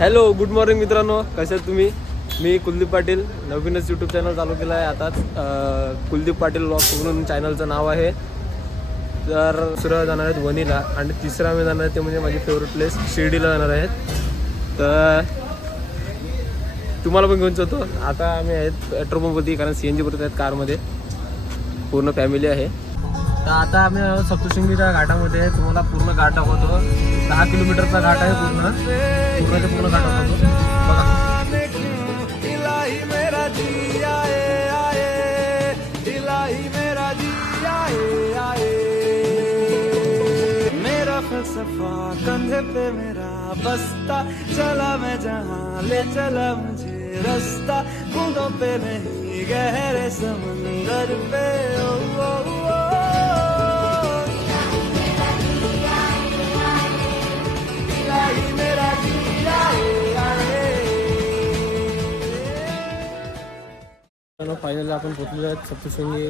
Hello good morning मित्रांनो. कसे आहेत तुम्ही? मी कुलदीप पाटील. नवीनच यूट्यूब चॅनल चालू केलं आहे आताच. कुलदीप पाटील ब्लॉग म्हणून चॅनलचं नाव आहे. तर दुसरं जाणार आहेत वनीला. आणि तिसरा आम्ही जाणार आहे ते म्हणजे माझी फेवरेट प्लेस शिर्डीला जाणार आहेत. तर तुम्हाला पण घेऊन जातो. आता आम्ही आहेत पेट्रोल पंपवरती कारण सी एन जी परत आहेत कारमध्ये पूर्ण फॅमिली आहे. तर आता आम्ही सप्तशृंगीच्या घाटामध्ये तुम्हाला पूर्ण घाट दाखवतो. दहा किलोमीटरचा घाट आहे पूर्ण. पूर्ण ते पूर्ण घाट दाखवतो. फलसफा कंधे पे मेरा बस्ता. चला मैं जहाँ ले चला मुझे रास्ता. बूंदों पे नहीं गहरे समंदर पे. ओ, ओ, ओ, फायनली आपण पोचलेलो आहेत सप्तशृंगी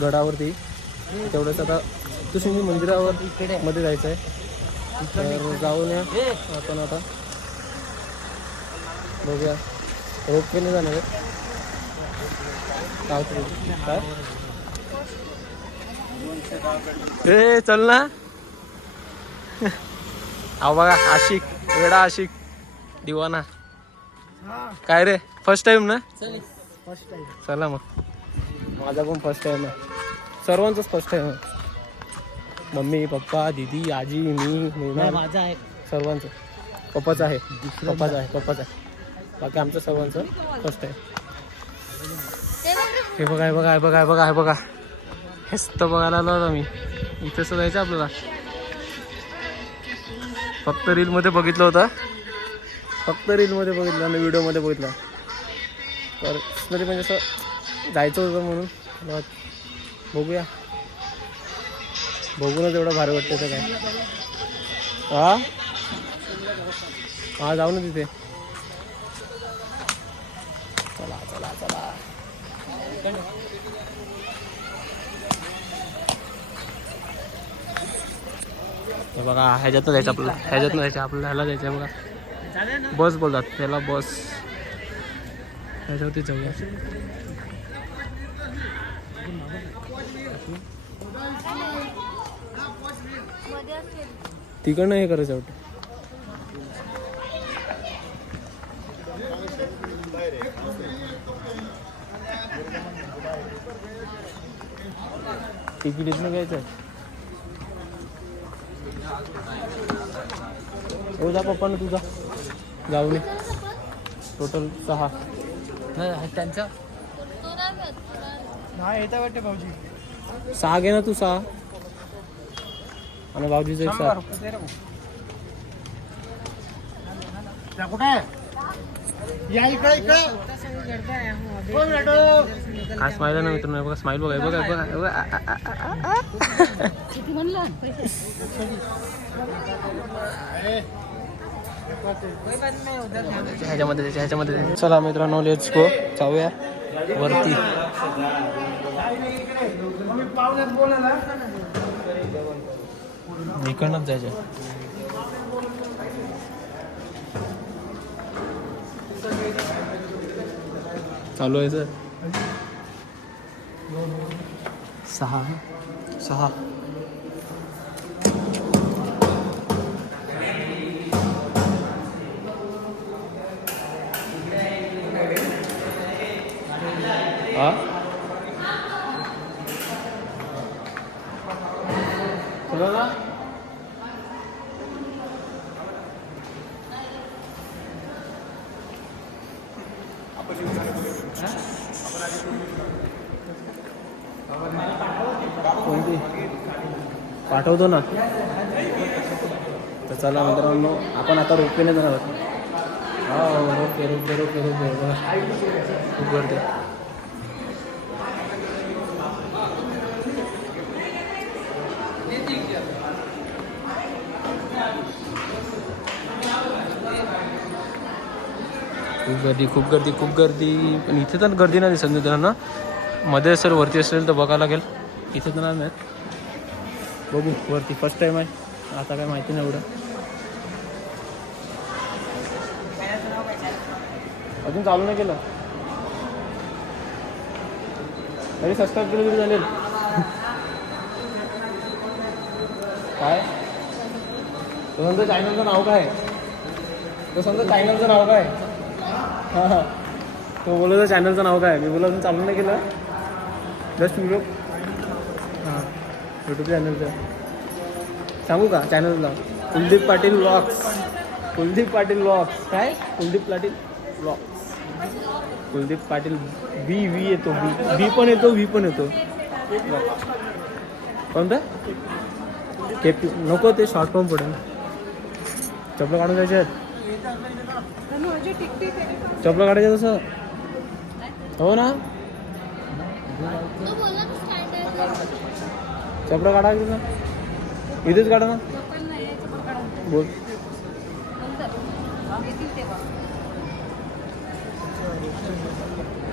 गडावरती. तेवढंच आता सप्तशृंगी मंदिरावर मध्ये जायचं आहे. तर जाऊन या आपण आता. बघूया. रोपवेने जाणार आहे. काय चल ना. अहो बघा आशिक वेडा आशिक दिवाना. काय रे? फर्स्ट टाइम ना? चला मग. माझा पण फर्स्ट टाइम आहे. सर्वांचाच फर्स्ट टाइम आहे. मम्मी पप्पा दीदी आजी मी माझा आहे. सर्वांचं. पप्पाचं आहे. पप्पाचं आहे पप्पाचं आहे. बाकी आमचं सर्वांचं फर्स्ट आहे हे बघा हे बघा हे बघा हे बघा हे बघा. हेच तर बघायला आलो होतो मी. इथेच जायचं आपल्याला. फक्त रीलमध्ये बघितलं होतं. फक्त रीलमध्ये बघितलं आणि व्हिडिओमध्ये बघितलं. तर तरी म्हणजे असं जायचं होतं म्हणून. मग बघूया. बघूनच एवढं भारी वाटतं तर काय. हा? हा जाऊ ना तिथे. चला चला चला. बघा ह्याच्यातनं जायचं आपल्याला ह्याच्यातनं जायचं आपल्याला ह्याला जायचं आहे बघा. बस बोलतात त्याला बस. त्याच्यावरती जाऊया. तिकडनं हे करायचं वाटतं. तिकीट इथनं घ्यायचं हो जा पप्पा ना तुझा जाऊ नये टोटल सहा. त्यांचा हा येता वाटते भाऊजी. सहा घे ना तू सहा. आणि भाऊजीचं एक सहा. कुठे या इकडे इकडे. हो मॅडम हा स्माईल ना मित्रांनो हे बघा स्माईल बघा हे बघा हे बघा हे बघा. आ, आ, आ, आ, आ. किती म्हणलं ह्याच्यामध्ये ह्याच्यामध्ये. चला मित्रांनो लेट्स गो जाऊया. वरती. इकडनंच जायचं. चालू आहे सर. सहा. सहा. पाठवतो ना. तर चला मित्रांनो आपण आता रोपवेने जाणार आहोत. हा रोपे रोपे रोपे रोपे खूप गर्दी आहे. खूप गर्दी खूप गर्दी खूप गर्दी. पण इथे तर गर्दी नाही दिसत मित्रांनो. मध्ये असेल वरती असेल तर बघायला लागेल. इथे तर नाही मिळत. बघू वरती फर्स्ट टाइम आहे. आता काय माहिती नाही एवढं. अजून चालू नाही केलं. तरी सबस्क्राईब केलं तरी चालेल. काय? तो समजा चॅनलचं नाव काय? तो समजा चॅनलचं नाव काय? हां हां. तो बोलत चॅनलचं नाव काय? मी बोला अजून चालू नाही केलं. जस्ट व्हिडिओ यूट्यूब चॅनलचं सांगू का? चॅनलला कुलदीप पाटील व्लॉग्स कुलदीप पाटील व्लॉग्स काय? Kuldeep Patil vlogs Kuldeep Patil B V येतो. बी बी पण येतो व्ही पण येतो. कोणतं? के पी नको ते शॉर्ट फॉर्म पडेल. चपलं काढून जायचे आहेत. चपलं काढायचं तसं हो ना? चपलं काढा तुझं इथेच काढा ना. बोल.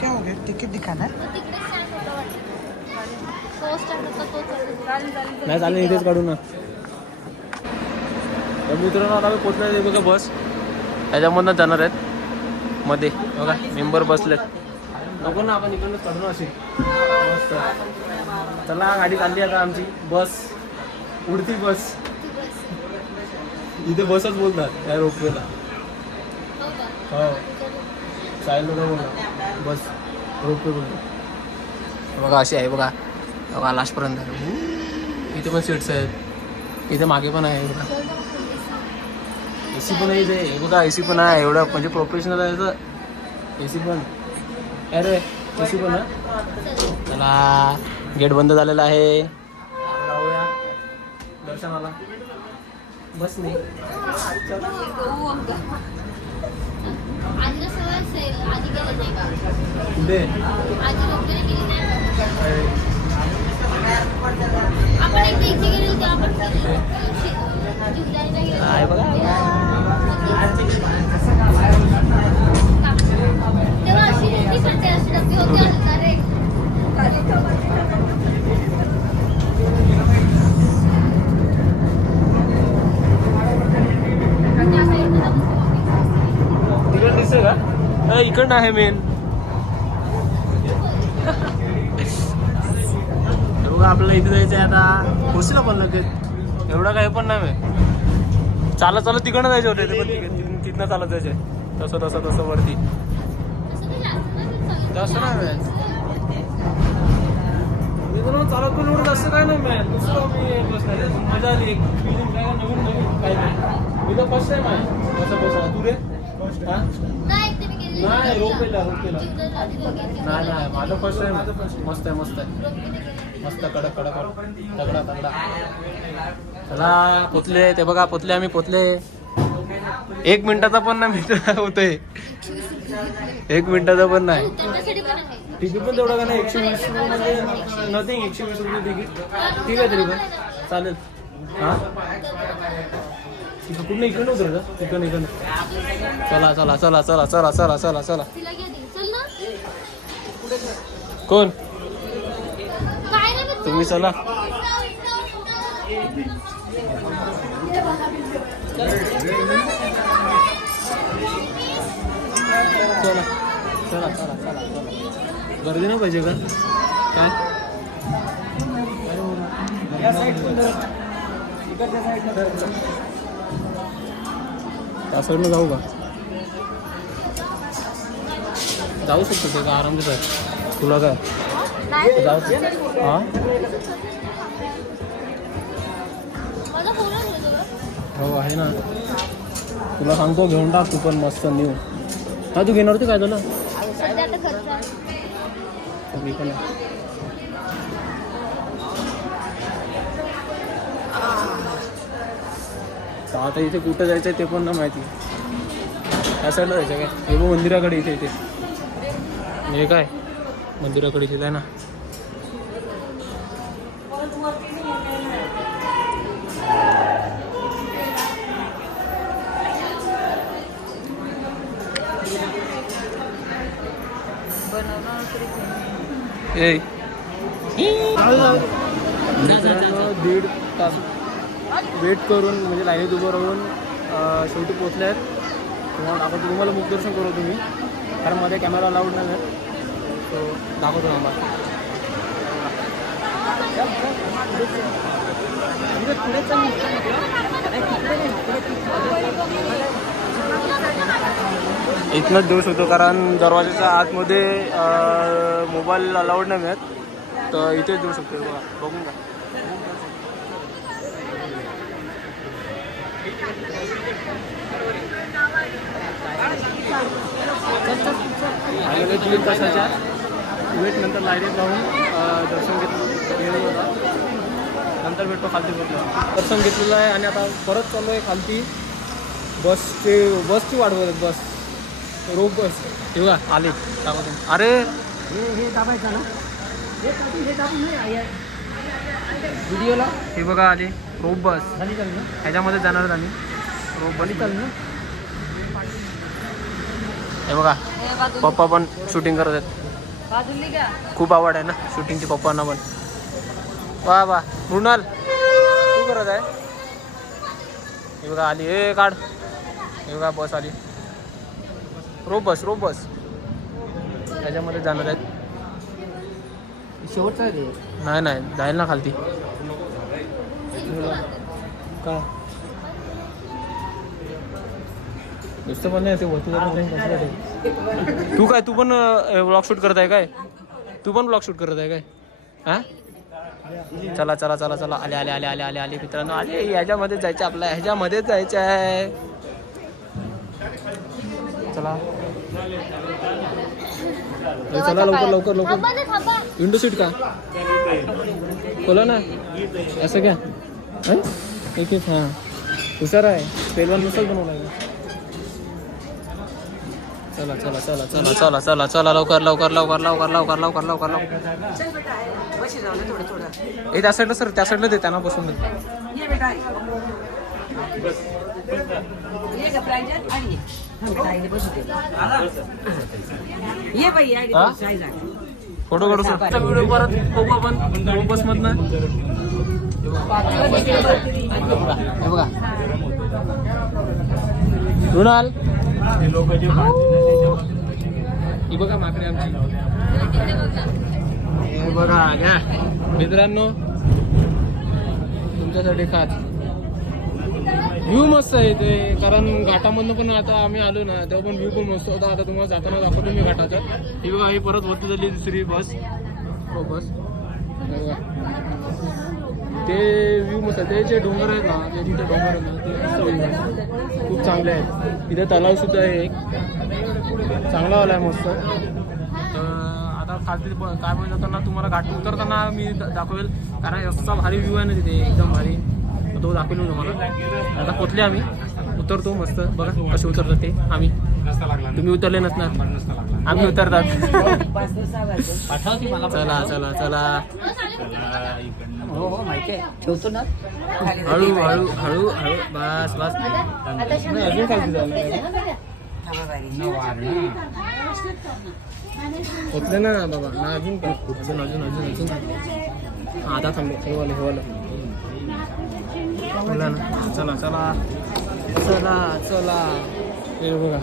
क्या हो गया? टिकट दिखाना नाही चालेल इथेच काढू ना. तर मित्रांनो आता आम्ही पोचणार आहे बघा बस. त्याच्यामधनं जाणार आहेत. मध्ये. बघा मेंबर बसलेत. नको ना आपण इकडनंच काढू ना मस्त. चला गाडी चालली आता आमची. बस. उडती बस. इथे बसच बोलतात त्या रोपवेला. हो. चालेल हो बस. रोपवे बोलतात बघा अशी आहे बघा. बघा लास्टपर्यंत. इथे पण सीट्स आहेत. इथे मागे पण आहे बघा. ए सी पण आहे इथे. हे बघा ए सी पण आहे. एवढं म्हणजे प्रोफेशनल आहे तर ए सी पण. अरे ए सी पण आहे? चला. गेट बंद झालेला आहे. दर्शनाला. बस नाही. आजीला सवय असेल आजी गेली नाही का कुठे आजी वगैरे गेली नाही का? आपण एकदा इथे गेलो होतो आपण जिल्ह्याला गेलो आहे बघा. तेव्हा अशी मोठी खड्डे अशी डबी होती अरे त्या साईडला तिकडे दिसतंय इकडनं आहे मेन आपल्याला इथे जायचं आहे आता. पोचलं आपण लगेच. एवढा काही पण नाही चालत चालत तिकडनं जायचे होते ते पण तिकडे- तिथून- चालत जायचे तसं तसं तसं वरती. जास्त नाही चालत पण एवढं जास्त काय नाही दुसरं मजा आली. एक फिलिंग काय नवीन नवीन काय नाही. मी तर फर्स्ट टाइम आहे कसं बसा तू रे? नाही रोपेला रोपेला. नाही नाही माझं फर्स्ट टाइम मस्त आहे मस्त आहे. मस्त कडक कडक. तगडा तगडा. चला पोचले. ते बघा पोचले आम्ही पोचले. एक मिनिटाचा पण नाही मिनिट होतोय. एक मिनिटाचा पण नाही. आहे. तिकीट पण तेवढं का नाही? एकशे वीस म्हणजे नथिंग एकशे वीस रुपये तिकीट. ठीक आहे तरी पण. चालेल. हा? तिथं कुठं इकडनं उतरत का तिकडनं इकडनं. चला चला चला चला चला चला चला चला. तिला घ्या दे. चल ना. कोण? काय रे बच्चा? तुम्ही चला. चला चला चला चला चला. गर्दी नाही पाहिजे का? काय साईडनं जाऊ का जाऊ शकतो ते का आरामच आहे तुला काय जाऊ हाँ तुझ्याजवळ? हो? आहे ना। तुला सांगतो घेऊन टाक तू पण मस्त न्यू। हा तू घेणार होती काय. मी पण आहे. तर आता इथे कुठं जायचं ते पण ना माहिती. त्या साईडला जायचं काय? हे बघ मंदिराकडे इथे इथे. हे काय? मंदिराकडे इथे आहे ना. दीड तास. वेट करून म्हणजे लाईनीत उभं राहून शेवटी पोचले आहेत. तुम्हाला दाखवतो तुम्हाला मुखदर्शन करू तुम्ही. कारण मध्ये कॅमेरा अलाउड नाही आहे. तो दाखवतो आम्हाला इथनंच देऊ शकतो कारण दरवाजाच्या आतमध्ये मोबाईल अलाउड नाही आहेत. तर इथेच देऊ शकतो बघा. बघून का फायनली तीन तासाच्या वेट नंतर लाईनीत जाऊन दर्शन घेतलं होता नंतर भेटतो खालती बसला दर्शन घेतलेलं आहे आणि आता परत चालू आहे खालती बसचे बसची वाट बघत बस रोप बस तेव्हा आले. दाबातून अरे हे हे दाबायचा ना. हे दाबून नाही व्हिडिओला? हे बघा आले रोप बस. ह्याच्यामध्ये जाणार आम्ही. रोप बस हे बघा पप्पा पण शूटिंग करत आहेत. बाजूली का खूप आवड आहे ना शूटिंगची पप्पांना पण. वा वा. मृणाल तू करत आहे? हे बघा आली. हे काढ. हे बघा बस आली. रोप बस रोप बस. त्याच्यामध्ये जाणार आहेत. शेवटचा आहे ते. नाही नाही जाईल ना खालती. काय नुसतं पण नाही ते वरती जाऊन कसं वाटेल? तू. काय तू पण ब्लॉग शूट करत आहे काय? तू पण ब्लॉग शूट करत आहे काय? हा? चला चला चला चला. आले आले आले आले आले आले मित्रांनो. आले ह्याच्यामध्ये जायचं आपल्या ह्याच्यामध्येच जायचं आहे. चला. चला लवकर लवकर लवकर. विंडो सीट का? खोला ना. असं क्या हं? एक एक हां. हुशार आहे. पेलवान नसेल बनवला चला चला चला चला चला चला चला लवकर लवकर लवकर लवकर लवकर लवकर लवकर लवकर. ए त्या साईडला सर त्या साईडला दे त्यांना बसून दे ये. बाई या हा? फोटो काढू सर. व्हिडिओ परत बघू आपण बस मधनं हे बघा. रुणाल ही बघा माकडे आमची. बघा मित्रांनो तुमच्यासाठी खात व्ह्यू मस्त आहे ते. कारण घाटामधनं पण आता आम्ही आलो ना तेव्हा पण व्ह्यू पण मस्त होता. आता तुम्हाला जाताना दाखवतो मी घाटाचा. ही बघा ही परत वरती झाली दुसरी बस. हो बस. ते व्ह्यू मस्त आहे. ते जे डोंगर आहेत ना ते तिथे डोंगर आहेत ना ते मस्त खूप चांगले आहेत. इथे तलाव सुद्धा आहे एक. चांगला वाला आहे मस्त. तर आता खालती काय म्हणत जाताना तुम्हाला घाट उतरताना मी दाखवेल. कारण असा भारी व्ह्यू आहे ना तिथे. एकदम भारी. तो दाखवेल तुम्हाला. आता पोचले आम्ही. उतरतो मस्त. बघा कसे उतरतात ते. आम्ही. तुम्ही उतरले नसणार. आम्ही उतरतात. चला चला चला. हो हो ठेवतो ना हळू हळू हळू हळू. बस बस. नाही, अजून खालती पोचले ना बाबा. ना अजून पण अजून अजून अजून. अजून आता थांबले हे वाले हे वाले. ना. चला चला. चला चला. हे बघा.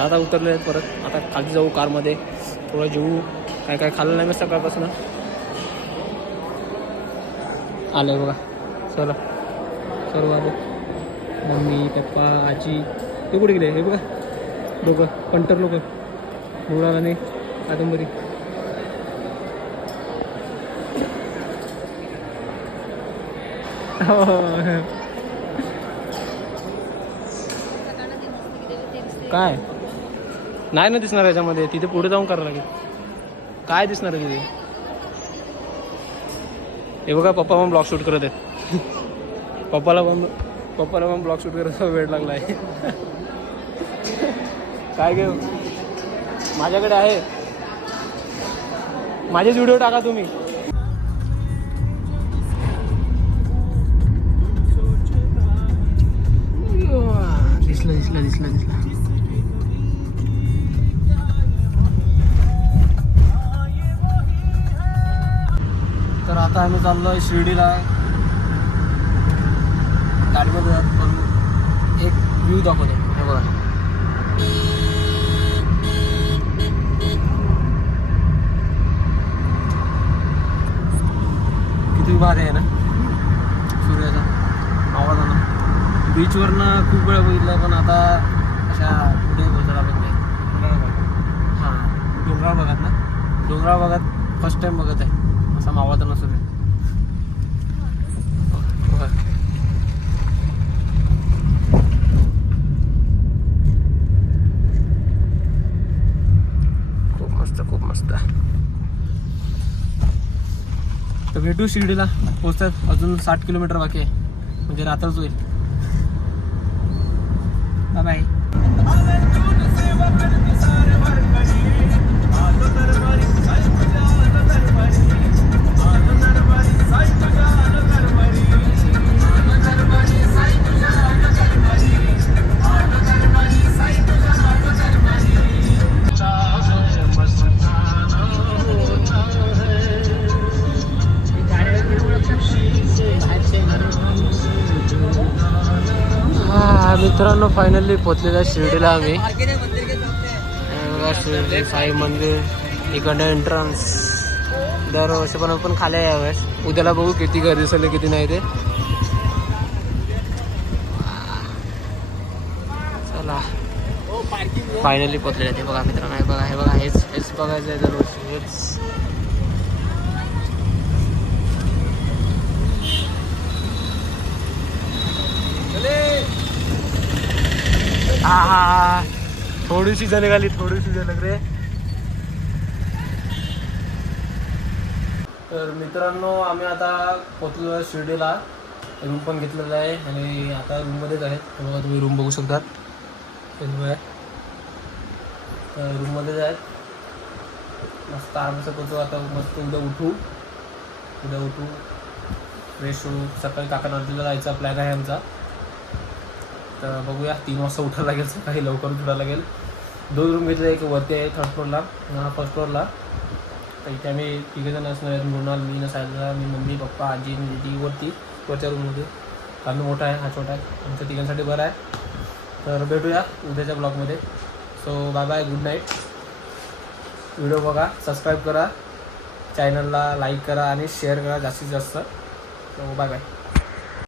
आता उतरले आहेत परत. आता खाली जाऊ कारमध्ये. थोडं जेवू काय काय खाल्लं नाही मी सकाळपासून? आलंय बघा. चला. सर्व आले मम्मी पप्पा आजी. ते कुठे गेले? हे बघा. लोक कंटर लोक. मुळाला नाही कादंबरी. हो, हो, हो. काय? नाही ना दिसणार याच्यामध्ये. तिथे पुढे जाऊन करावं लागेल. काय दिसणार आहे तिथे? हे बघा पप्पा पण ब्लॉग शूट करत आहेत. पप्पाला पण पप्पाला पण ब्लॉग शूट करायचा वेळ लागला आहे. काय घेऊ माझ्याकडे आहे. माझेच व्हिडिओ टाका तुम्ही. दिसलं दिसलं दिसलं दिसलं. तर आता आम्ही चाललो आहे शिर्डीला. गाडीमध्ये जात पण एक व्ह्यू दाखवतो. हे बघा. किती भारी आहे ना? सूर्याचा आवाजानं बीचवरनं खूप वेळा बघितलं पण आता अशा कुठे बोलतात आपण ते हां. डोंगराळ भागात ना? डोंगराळ भागात फर्स्ट टाइम बघत आहे. असा मावाचा सूर्य बघा. खूप मस्त खूप मस्त तर भेटू शिर्डीला पोचतात अजून साठ किलोमीटर बाकी आहे. म्हणजे रात्रच होईल. बाय बाय फायनली पोचलेलो शिर्डीला आम्ही. बघा शिर्डी साई मंदिर इकडे एंट्रन्स दरवर्षी पण आपण खाली यावेळेस. उद्याला बघू किती गर्दी झाली किती नाही ते. चला. फायनली पोचलेलं ते बघा मित्रांनो. हे बघा हे बघा हेच हेच बघायचं आहे दरवर्षी. हेच. हा हा हा थोडीशी झलक आली थोडीशी झलक रे तर मित्रांनो आम्ही आता पोचलो शिर्डीला. रूम पण घेतलेला आहे आणि आता रूममध्येच आहे बघा तुम्ही रूम बघू शकता आहे. तर रूममध्येच आहेत. मस्त आरामचं पोचू. आता मस्त उद्या उठू. उद्या उठू. फ्रेश होऊ. सकाळी काका नदीला जायचा प्लॅन आहे आमचा. तर बघूया तीन वाजता उठायला लागेल सकाळी लवकर उठायला लागेल. दोन रूम घेतले एक वरती आहे थर्ड फ्लोअरला फर्स्ट फ्लोअरला तर इथे आम्ही तिघे जण असणार आहेत मृणाल मी ना सायला मी मम्मी पप्पा आजी दीदी वरती वरच्या रूममध्ये आम्ही मोठा आहे हा छोटा आहे आमच्या तिघांसाठी बरं आहे. तर भेटूया उद्याच्या ब्लॉगमध्ये so bye bye good night video बघा सबस्क्राईब करा. चॅनलला लाईक करा आणि शेअर करा जास्तीत जास्त. So bye bye